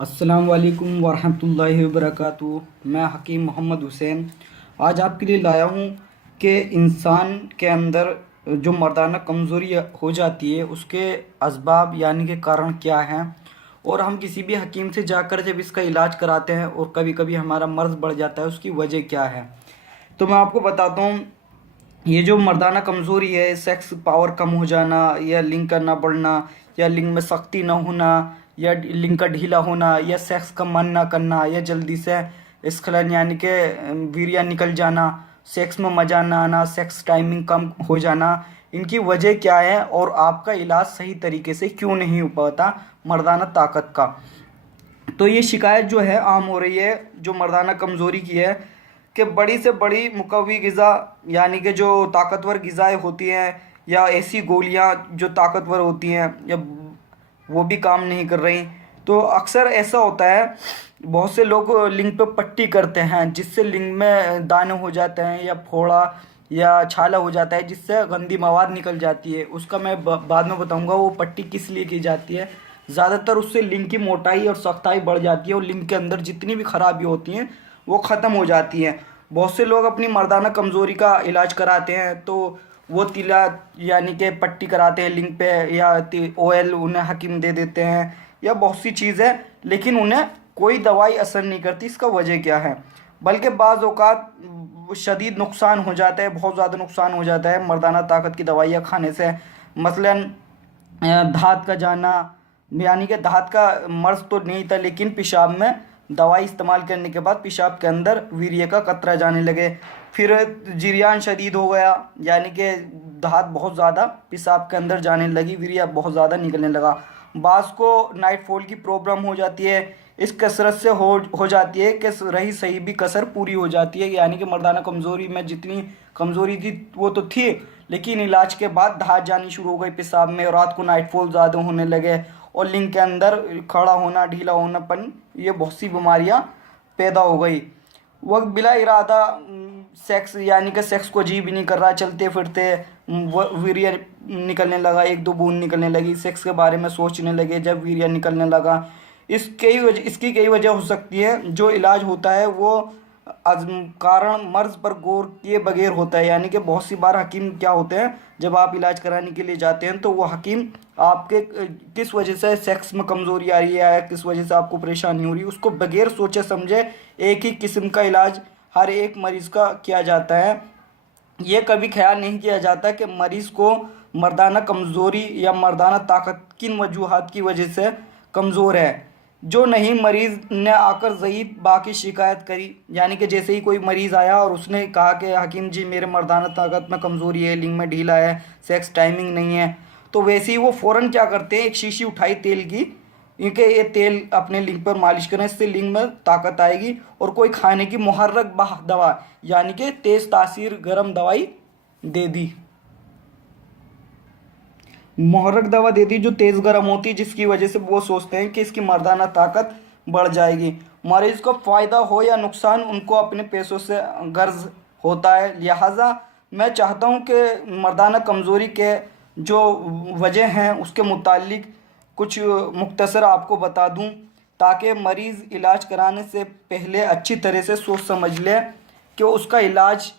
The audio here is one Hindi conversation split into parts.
अस्सलाम वालेकुम वरहमतुल्लाहि वबरकातुहू। मैं हकीम मोहम्मद हुसैन आज आपके लिए लाया हूँ कि इंसान के अंदर जो मर्दाना कमज़ोरी हो जाती है उसके असबाब यानी कि कारण क्या हैं, और हम किसी भी हकीम से जाकर जब इसका इलाज कराते हैं और कभी कभी हमारा मर्ज़ बढ़ जाता है उसकी वजह क्या है। तो मैं आपको बताता हूँ। ये जो मर्दाना कमज़ोरी है, सेक्स पावर कम हो जाना या लिंग का ना बढ़ना या लिंग में सख्ती ना होना या लिंग का ढीला होना या सेक्स का मन ना करना या जल्दी से स्खलन यानी कि वीर्य निकल जाना, सेक्स में मज़ा ना आना, सेक्स टाइमिंग कम हो जाना, इनकी वजह क्या है और आपका इलाज सही तरीके से क्यों नहीं हो पाता मर्दाना ताकत का। तो ये शिकायत जो है आम हो रही है जो मर्दाना कमज़ोरी की है कि बड़ी से बड़ी मुकव्वी ग़िज़ा यानी कि जो ताकतवर ग़िज़ाएँ होती हैं या ऐसी गोलियां जो ताकतवर होती हैं या वो भी काम नहीं कर रही। तो अक्सर ऐसा होता है, बहुत से लोग लिंग पे पट्टी करते हैं जिससे लिंग में दाने हो जाते हैं या फोड़ा या छाला हो जाता है जिससे गंदी मवाद निकल जाती है। उसका मैं बाद में बताऊंगा वो पट्टी किस लिए की जाती है। ज़्यादातर उससे लिंग की मोटाई और सख्ताई बढ़ जाती है और लिंग के अंदर जितनी भी खराबी होती हैं वो ख़त्म हो जाती हैं। बहुत से लोग अपनी मर्दाना कमज़ोरी का इलाज कराते हैं तो वो तिला यानी कि पट्टी कराते हैं लिंग पे या ऑयल उन्हें हकीम दे देते हैं या बहुत सी चीज़ें, लेकिन उन्हें कोई दवाई असर नहीं करती। इसका वजह क्या है? बल्कि बाज़ औक़ात शदीद नुकसान हो जाता है, बहुत ज़्यादा नुकसान हो जाता है मर्दाना ताकत की दवाइयाँ खाने से। मसलन धात का जाना, यानी कि धात का मर्ज़ तो नहीं था लेकिन पेशाब में दवाई इस्तेमाल करने के बाद पेशाब के अंदर वीर्य का कतरा जाने लगे। फिर जिरियान शदीद हो गया, यानी कि धात बहुत ज़्यादा पेशाब के अंदर जाने लगी, वीर्य बहुत ज़्यादा निकलने लगा। बाज़ को नाइट फॉल की प्रॉब्लम हो जाती है। इस कसरत से हो जाती है कि रही सही भी कसर पूरी हो जाती है, यानी कि मर्दाना कमज़ोरी में जितनी कमज़ोरी थी वो तो थी, लेकिन इलाज के बाद धात जानी शुरू हो गई पेशाब में और रात को नाइट फॉल ज़्यादा होने लगे और लिंग के अंदर खड़ा होना, ढीला होनापन, ये बहुत सी बीमारियां पैदा हो गई। वक्त बिला इरादा सेक्स यानी कि सेक्स को अजीब ही नहीं कर रहा, चलते फिरते वीर्य निकलने लगा, एक दो बूंद निकलने लगी, सेक्स के बारे में सोचने लगे जब वीर्य निकलने लगा। इसकी कई वजह हो सकती है। जो इलाज होता है वो कारण मर्ज़ पर गौर किए बगैर होता है, यानी कि बहुत सी बार हकीम क्या होते हैं, जब आप इलाज कराने के लिए जाते हैं तो वो हकीम आपके किस वजह से सेक्स में कमज़ोरी आ रही है, किस वजह से आपको परेशानी हो रही है, उसको बगैर सोचे समझे एक ही किस्म का इलाज हर एक मरीज़ का किया जाता है। ये कभी ख्याल नहीं किया जाता कि मरीज़ को मर्दाना कमज़ोरी या मर्दाना ताकत किन वजूहात की वजह से कमज़ोर है। जो नहीं मरीज़ ने आकर ज़ईफ़ बाकी शिकायत करी, यानी कि जैसे ही कोई मरीज़ आया और उसने कहा कि हकीम जी मेरे मर्दाना ताकत में कमज़ोरी है, लिंग में ढीला है, सेक्स टाइमिंग नहीं है, तो वैसे ही वो फ़ौरन क्या करते हैं, एक शीशी उठाई तेल की, इनके ये तेल अपने लिंग पर मालिश करें, इससे लिंग में ताकत आएगी। और कोई खाने की मुहर्रक दवा यानी कि तेज़ तासीर गर्म दवाई दे दी, मुहर्रक दवा दे दी जो तेज़ गर्म होती है, जिसकी वजह से वो सोचते हैं कि इसकी मर्दाना ताकत बढ़ जाएगी। मरीज़ को फ़ायदा हो या नुकसान उनको अपने पैसों से गर्ज होता है। लिहाजा मैं चाहता हूँ कि मर्दाना कमज़ोरी के जो वजह हैं उसके मुतालिक कुछ मुख्तसर आपको बता दूँ, ताकि मरीज़ इलाज कराने से पहले अच्छी तरह से सोच समझ ले कि उसका इलाज,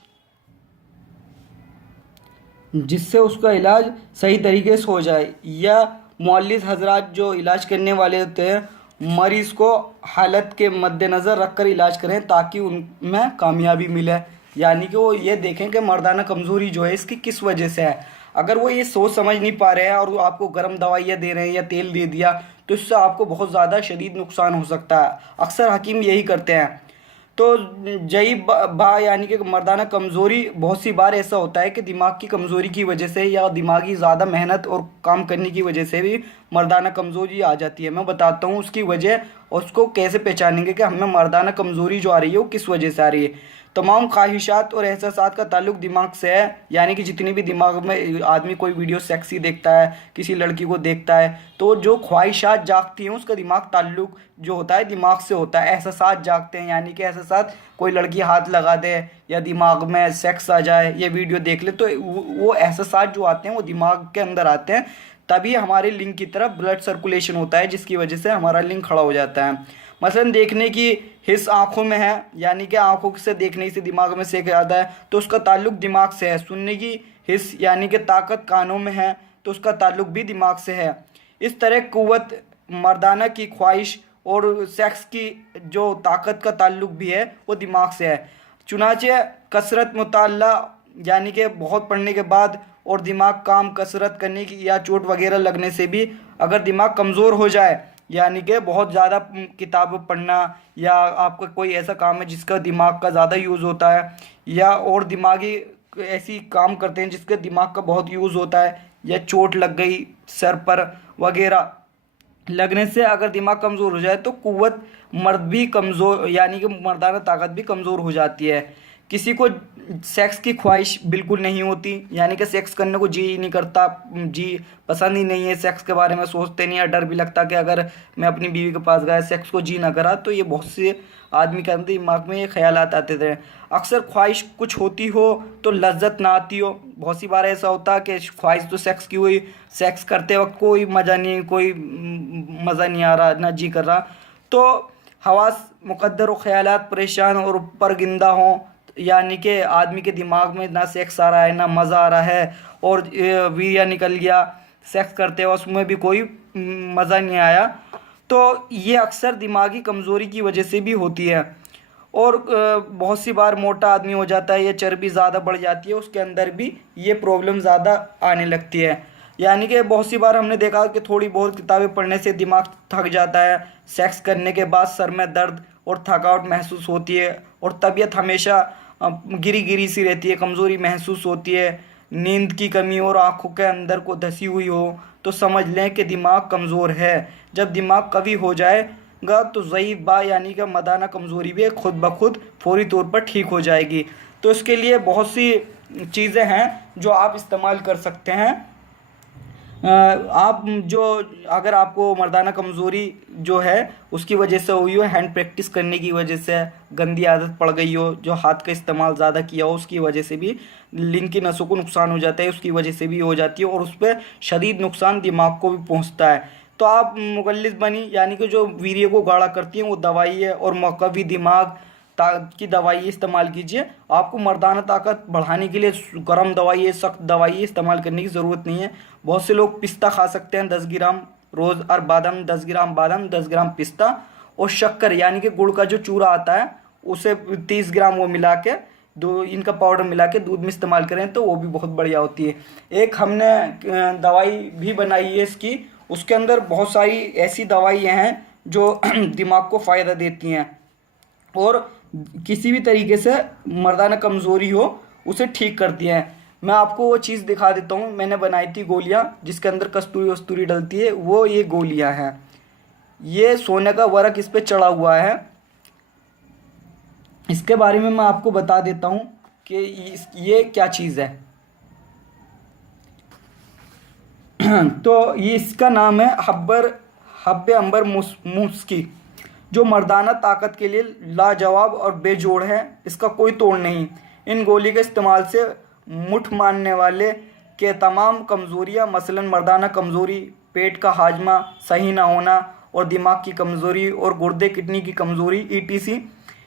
जिससे उसका इलाज सही तरीके से हो जाए। या मुअल्लिज हजरात जो इलाज करने वाले होते हैं मरीज़ को हालत के मद्देनज़र रख कर इलाज करें ताकि उनमें कामयाबी मिले, यानी कि वो ये देखें कि मर्दाना कमज़ोरी जो है इसकी किस वजह से है। अगर वो ये सोच समझ नहीं पा रहे हैं और आपको गर्म दवाइयाँ दे रहे हैं या तेल दे दिया तो इससे आपको बहुत ज़्यादा शदीद नुकसान हो सकता है। अक्सर हकीम यही करते हैं। तो जई बा यानी कि मर्दाना कमज़ोरी बहुत सी बार ऐसा होता है कि दिमाग की कमज़ोरी की वजह से या दिमागी ज़्यादा मेहनत और काम करने की वजह से भी मर्दाना कमज़ोरी आ जाती है। मैं बताता हूँ उसकी वजह और उसको कैसे पहचानेंगे कि हमें मर्दाना कमज़ोरी जो आ रही है वो किस वजह से आ रही है। तमाम ख्वाहिशात और एहसासात का ताल्लुक दिमाग से है, यानी कि जितनी भी दिमाग में आदमी कोई वीडियो सेक्सी देखता है, किसी लड़की को देखता है, तो जो ख्वाहिशात जागती हैं उसका दिमाग ताल्लुक जो होता है दिमाग से होता है। एहसासात जागते हैं, यानी कि एहसासात कोई लड़की हाथ लगा दे या दिमाग में सेक्स आ जाए या वीडियो देख ले तो वो एहसासात जो आते हैं वो दिमाग के अंदर आते हैं। तभी हमारे लिंग की तरफ ब्लड सर्कुलेशन होता है, जिसकी वजह से हमारा लिंग खड़ा हो जाता है। मसलन देखने की हिस्स आँखों में है, यानी कि आँखों से देखने से दिमाग में सेक आता है, तो उसका ताल्लुक दिमाग से है। सुनने की हिस्स यानी कि ताकत कानों में है, तो उसका ताल्लुक भी दिमाग से है। इस तरह क़ुव्वत, मर्दाना की ख्वाहिश और सेक्स की जो ताकत का ताल्लुक भी है वो दिमाग से है। चुनाचे कसरत मुताल्ला यानी कि बहुत पढ़ने के बाद और दिमाग काम कसरत करने की या चोट वगैरह लगने से भी अगर दिमाग कमज़ोर हो जाए, यानी कि बहुत ज़्यादा किताब पढ़ना या आपका कोई ऐसा काम है जिसका दिमाग का ज़्यादा यूज़ होता है, या और दिमागी ऐसी काम करते हैं जिसके दिमाग का बहुत यूज़ होता है, या चोट लग गई सर पर वगैरह लगने से अगर दिमाग कमज़ोर हो जाए तो क़ुव्वत मर्द भी कमज़ोर यानी कि मर्दाना ताकत भी कमज़ोर हो जाती है। किसी को सेक्स की ख्वाहिश बिल्कुल नहीं होती, यानी कि सेक्स करने को जी ही नहीं करता, जी पसंद ही नहीं है, सेक्स के बारे में सोचते नहीं है, डर भी लगता कि अगर मैं अपनी बीवी के पास गया सेक्स को जी ना करा तो ये बहुत से आदमी के अंदर दिमाग में ये ख्यालात आते थे। अक्सर ख्वाहिश कुछ होती हो तो लज्जत ना आती हो। बहुत सी बार ऐसा होता है कि ख्वाहिश तो सेक्स की हुई, सेक्स करते वक्त कोई मज़ा नहीं, कोई मज़ा नहीं आ रहा, ना जी कर रहा, तो हवास मुकद्दर और ख्यालात परेशान और परगिंदा हों, यानी कि आदमी के दिमाग में ना सेक्स आ रहा है ना मज़ा आ रहा है, और वीर्य निकल गया सेक्स करते हुए उसमें भी कोई मज़ा नहीं आया, तो ये अक्सर दिमागी कमज़ोरी की वजह से भी होती है। और बहुत सी बार मोटा आदमी हो जाता है या चर्बी ज़्यादा बढ़ जाती है, उसके अंदर भी ये प्रॉब्लम ज़्यादा आने लगती है। यानी कि बहुत सी बार हमने देखा कि थोड़ी बहुत किताबें पढ़ने से दिमाग थक जाता है, सेक्स करने के बाद सर में दर्द और थकावट महसूस होती है, और तबीयत हमेशा गिरी गिरी सी रहती है, कमज़ोरी महसूस होती है, नींद की कमी और आँखों के अंदर को धसी हुई हो, तो समझ लें कि दिमाग कमज़ोर है। जब दिमाग कवी हो जाएगा तो ज़ईफ़ बा यानी कि मर्दाना कमज़ोरी भी खुद ब खुद फौरी तौर पर ठीक हो जाएगी। तो इसके लिए बहुत सी चीज़ें हैं जो आप इस्तेमाल कर सकते हैं। आप जो अगर आपको मर्दाना कमज़ोरी जो है उसकी वजह से हुई हो, हैंड प्रैक्टिस करने की वजह से गंदी आदत पड़ गई हो, जो हाथ का इस्तेमाल ज़्यादा किया हो, उसकी वजह से भी लिंग की नसों को नुकसान हो जाता है, उसकी वजह से भी हो जाती है, और उस पर शदीद नुकसान दिमाग को भी पहुंचता है। तो आप मुगल्लिस बनी यानी कि जो वीर्य को गाढ़ा करती हैं वो दवाई है, और मौकवी दिमाग की दवाई इस्तेमाल कीजिए। आपको मर्दाना ताकत बढ़ाने के लिए गर्म दवाई, सख्त दवाई इस्तेमाल करने की ज़रूरत नहीं है। बहुत से लोग पिस्ता खा सकते हैं 10 ग्राम रोज़, और बादाम 10 ग्राम बादाम, 10 ग्राम पिस्ता, और शक्कर यानी कि गुड़ का जो चूरा आता है उसे 30 ग्राम वो मिला के इनका पाउडर मिला के दूध में इस्तेमाल करें तो वो भी बहुत बढ़िया होती है। एक हमने दवाई भी बनाई है इसकी, उसके अंदर बहुत सारी ऐसी दवाइयाँ हैं जो दिमाग को फ़ायदा देती हैं और किसी भी तरीके से मर्दाना कमज़ोरी हो उसे ठीक करती हैं। मैं आपको वो चीज़ दिखा देता हूँ, मैंने बनाई थी गोलियाँ जिसके अंदर कस्तूरी वस्तूरी डलती है, वो ये गोलियाँ हैं। ये सोने का वर्क इस पर चढ़ा हुआ है। इसके बारे में मैं आपको बता देता हूँ कि ये क्या चीज़ है। तो ये इसका नाम है हब्बे अंबर मुस्की, जो मर्दाना ताकत के लिए लाजवाब और बेजोड़ है, इसका कोई तोड़ नहीं। इन गोली के इस्तेमाल से मुठ मारने वाले के तमाम कमज़ोरियाँ मसलन मर्दाना कमज़ोरी, पेट का हाजमा सही ना होना और दिमाग की कमज़ोरी और गुर्दे किडनी की कमज़ोरी ETC,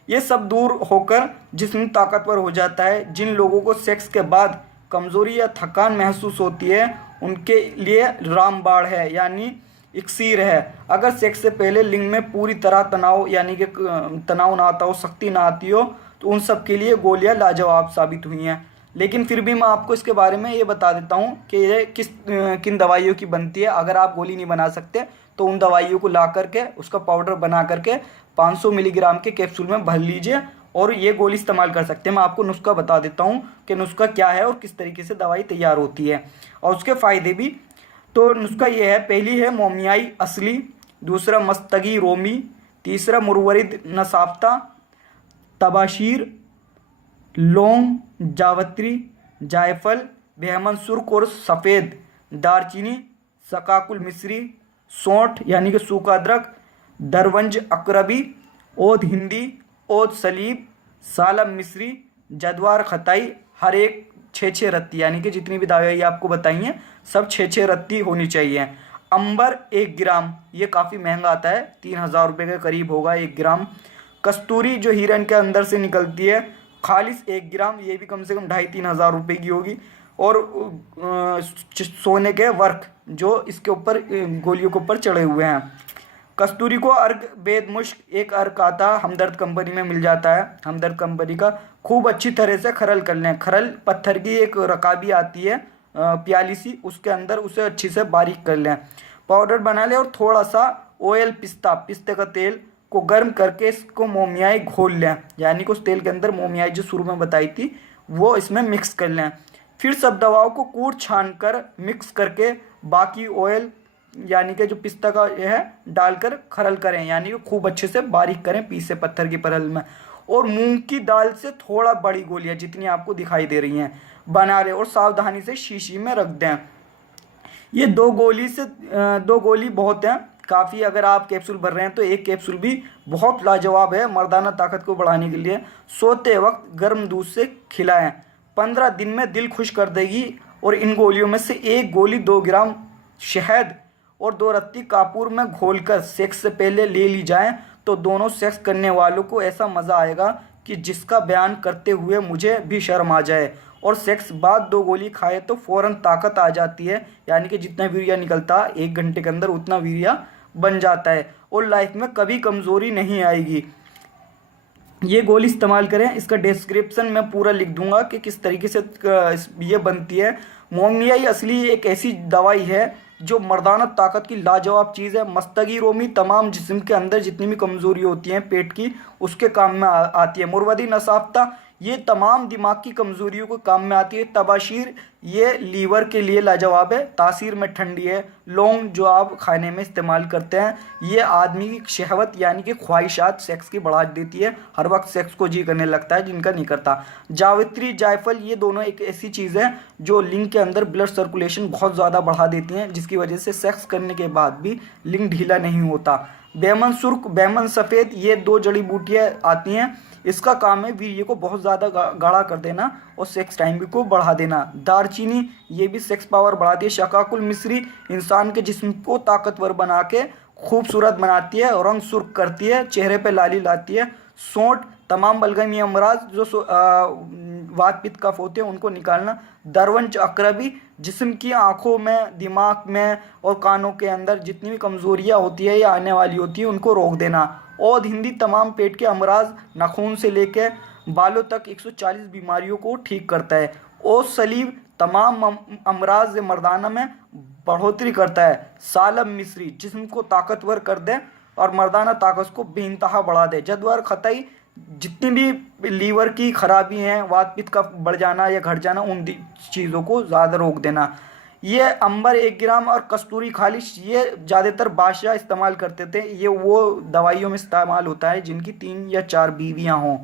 ये सब दूर होकर जिस्म ताकतवर हो जाता है। जिन लोगों को सेक्स के बाद कमज़ोरी या थकान महसूस होती है उनके लिए रामबाण है यानी इक्सीर है। अगर सेक्स से पहले लिंग में पूरी तरह तनाव यानी कि तनाव ना आता हो, शक्ति ना आती हो, तो उन सब के लिए गोलियां लाजवाब साबित हुई हैं। लेकिन फिर भी मैं आपको इसके बारे में ये बता देता हूँ कि ये किन दवाइयों की बनती है। अगर आप गोली नहीं बना सकते तो उन दवाइयों को ला करके उसका पाउडर बना करके 500 मिलीग्राम के कैप्सूल में भर लीजिए और ये गोली इस्तेमाल कर सकते हैं। मैं आपको नुस्खा बता देता हूँ कि नुस्खा क्या है और किस तरीके से दवाई तैयार होती है और उसके फ़ायदे भी। तो नुस्खा ये है, पहली है मोमियाई असली, दूसरा मस्तगी रोमी, तीसरा मुरवरिद नसाफ्ता, तबाशीर, लौंग, जावत्री, जायफल, बेहमन सुर्ख और सफ़ेद, दारचीनी, सकाकुल मिस्री, सौंठ यानी कि सूखा अदरक, दरवंज अकरबी, ओद हिंदी, ओद सलीब, सालम मिस्री, जदवार खताई, हर एक छः रत्ती, यानी कि जितनी भी दवाई आपको बताई हैं सब 6 रत्ती होनी चाहिए। अंबर 1 ग्राम, ये काफ़ी महंगा आता है, 3000 रुपये के करीब होगा 1 ग्राम। कस्तूरी जो हिरन के अंदर से निकलती है खालिस 1 ग्राम, ये भी कम से कम 2500-3000 रुपये की होगी। और सोने के वर्क जो इसके ऊपर गोलियों के ऊपर चढ़े हुए हैं। कस्तूरी को अर्क बेद मुश्क एक अर्क आता है, हमदर्द कंपनी में मिल जाता है, हमदर्द कंपनी का। खूब अच्छी तरह से खरल कर लें। खरल पत्थर की एक रकाबी आती है प्याली सी, उसके अंदर उसे अच्छी से बारीक कर लें, पाउडर बना लें। और थोड़ा सा ऑयल पिस्ते का तेल को गर्म करके इसको मोमियाई घोल लें, यानी कि उस तेल के अंदर मोमियाई जो शुरू में बताई थी वो इसमें मिक्स कर लें। फिर सब दवाओं को कूट छान कर मिक्स करके बाकी ऑयल यानी कि जो पिस्ता का ये है डालकर खरल करें, यानी कि खूब अच्छे से बारीक करें पीसे पत्थर की परल में। और मूंग की दाल से थोड़ा बड़ी गोलियां जितनी आपको दिखाई दे रही हैं बना लें और सावधानी से शीशी में रख दें। ये 2 गोली बहुत हैं काफ़ी। अगर आप कैप्सूल भर रहे हैं तो 1 कैप्सूल भी बहुत लाजवाब है मर्दाना ताकत को बढ़ाने के लिए। सोते वक्त गर्म दूध से खिलाएं, 15 दिन में दिल खुश कर देगी। और इन गोलियों में से 1 गोली 2 ग्राम शहद और 2 रत्ती कापूर में घोलकर सेक्स से पहले ले ली जाए तो दोनों सेक्स करने वालों को ऐसा मज़ा आएगा कि जिसका बयान करते हुए मुझे भी शर्म आ जाए। और सेक्स बाद 2 गोली खाए तो फ़ौरन ताकत आ जाती है, यानी कि जितना वीर्य निकलता 1 घंटे के अंदर उतना वीर्य बन जाता है और लाइफ में कभी कमज़ोरी नहीं आएगी। ये गोली इस्तेमाल करें। इसका डिस्क्रिप्शन मैं पूरा लिख दूंगा कि किस तरीके से ये बनती है। मोमियाई असली एक ऐसी दवाई है जो मर्दाना ताकत की लाजवाब चीज़ है। मस्तगी रोमी तमाम जिस्म के अंदर जितनी भी कमज़ोरी होती हैं पेट की उसके काम में आती है। मुर्वदी नसाफ्ता ये तमाम दिमाग की कमज़ोरियों को काम में आती है। तबाशीर ये लीवर के लिए लाजवाब है, तासीर में ठंडी है। लौंग जो आप खाने में इस्तेमाल करते हैं ये आदमी की शहवत यानी कि ख्वाहिशात सेक्स की बढ़ा देती है, हर वक्त सेक्स को जी करने लगता है जिनका नहीं करता। जावित्री जायफल ये दोनों एक ऐसी चीज़ है जो लिंग के अंदर ब्लड सर्कुलेशन बहुत ज़्यादा बढ़ा देती हैं, जिसकी वजह से सेक्स करने के बाद भी लिंग ढीला नहीं होता। बेमन सुर्ख बेमन सफ़ेद ये 2 जड़ी बूटियाँ आती हैं, इसका काम है वीर्य को बहुत ज़्यादा गाढ़ा कर देना और सेक्स टाइम को बढ़ा देना। दारचीनी ये भी सेक्स पावर बढ़ाती है। शकाकुल मिश्री इंसान के जिस्म को ताकतवर बना के खूबसूरत बनाती है, रंग सुर्ख करती है, चेहरे पे लाली लाती है। सौंठ तमाम बलगमी अमराज जो वात पित्त कफ होते हैं उनको निकालना। दरवंच अकरबी जिस्म की आँखों में, दिमाग में और कानों के अंदर जितनी भी कमज़ोरियाँ होती है या आने वाली होती है उनको रोक देना। और हिंदी तमाम पेट के अमराज नाखून से लेकर बालों तक 140 बीमारियों को ठीक करता है। और सलीब तमाम अमराज मर्दाना में बढ़ोतरी करता है। सालम मिश्री जिस्म को ताकतवर कर दे और मर्दाना ताकत को बेइंतहा बढ़ा दे। जदवर खतई जितनी भी लीवर की खराबी हैं, वात पित्त का बढ़ जाना या घट जाना, उन चीज़ों को ज़्यादा रोक देना। ये अंबर 1 ग्राम और कस्तूरी खालिश ये ज़्यादातर बादशाह इस्तेमाल करते थे। ये वो दवाइयों में इस्तेमाल होता है जिनकी 3 या 4 बीवियाँ हों।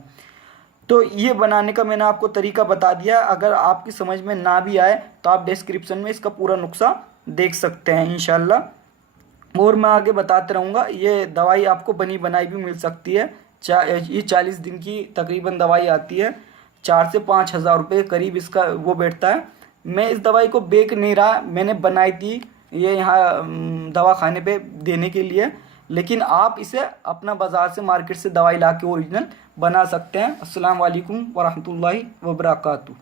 तो ये बनाने का मैंने आपको तरीका बता दिया। अगर आपकी समझ में ना भी आए तो आप डिस्क्रिप्शन में इसका पूरा नुस्खा देख सकते हैं इंशाल्लाह। और मैं आगे बताते रहूँगा। ये दवाई आपको बनी बनाई भी मिल सकती है। ये 40 दिन की तकरीबन दवाई आती है, 4 से 5 हज़ार रुपये के करीब इसका वो बैठता है। मैं इस दवाई को बेच नहीं रहा, मैंने बनाई थी ये यहाँ दवा खाने पे देने के लिए, लेकिन आप इसे अपना बाज़ार से मार्केट से दवाई ला के ओरिजिनल बना सकते हैं। अस्सलाम वालेकुम वरहमतुल्लाहि वबरकातुहू।